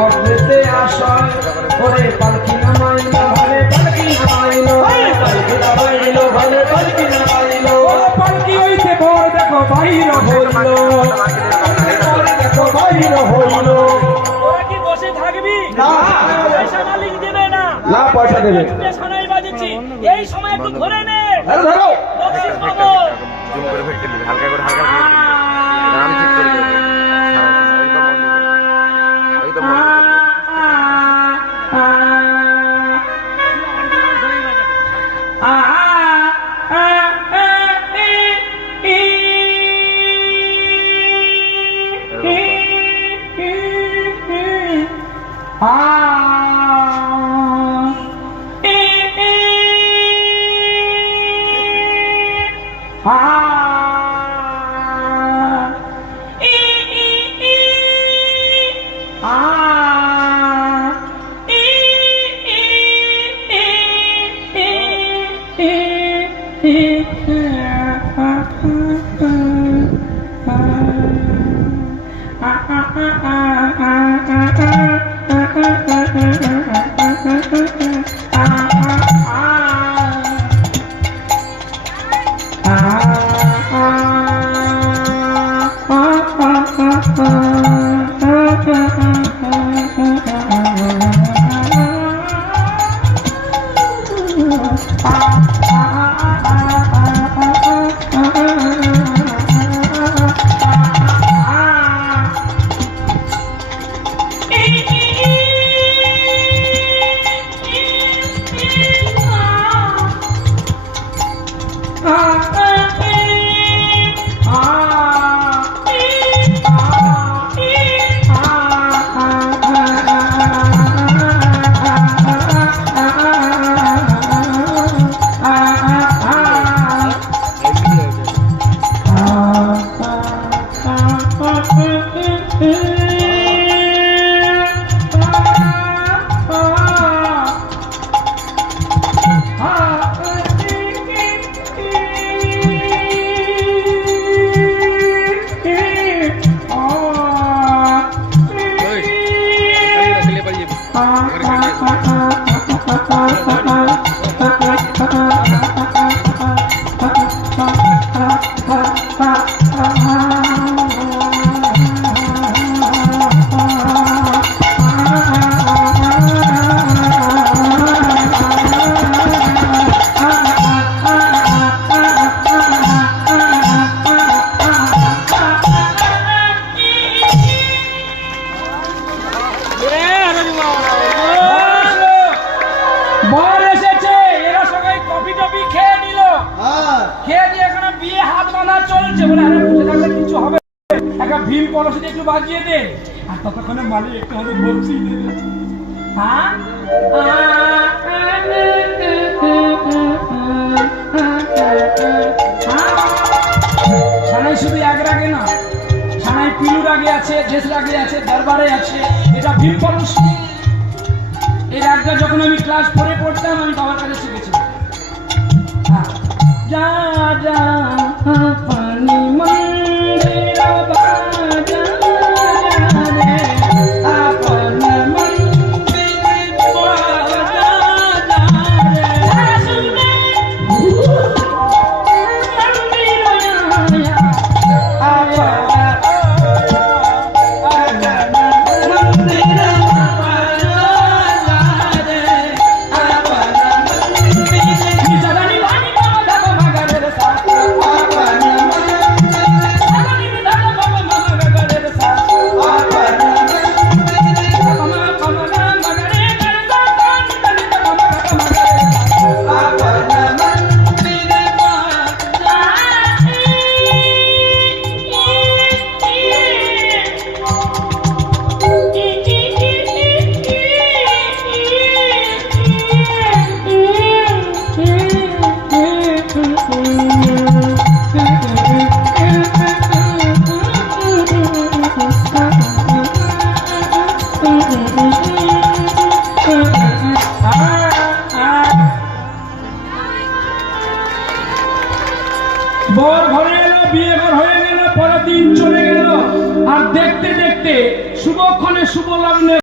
অগ্রেতে আশয় ওরে পালকি নামাইল ঘরে পালকি নামাইল পালকি নামাইল ঘরে পালকি নামাইল পালকি হইতে বর দেখো বাইর হইল দেখো বাইর হইল। ওরা কি বসে থাকবি? না পয়সা মালিক দেবে না। না পয়সা দেবে। শোনাই বাজেছি এই সময় একটু ধরে নে। ধরো ধরো বকশিশ পাবো। জুম করে ফেলতে দিবি হালকা করে হালকা করে আমি ঠিক করে দেব একদম ভীম পলসটি একটু বাজিয়ে দে আর ততক্ষণে মালিক একটু হয়তো বলছি হ্যাঁ সানাই শুধু এক রাগে না সানাই পিলু রাগে আছে দেশ রাগে আছে দরবারে আছে এটা ভীম পলস এই রাগটা যখন আমি ক্লাস 4-এ পড়তাম আমি বাবার কাছে শিখেছিলাম যা যা পানি মন্দির বাজা রে আপন মন্দির বাজা রে শুনে মন্দির আয়া বর ঘরে এলো বিয়ে ঘর হয়ে গেল পরের দিন চলে গেল আর দেখতে দেখতে শুভক্ষণে শুভ লগ্নে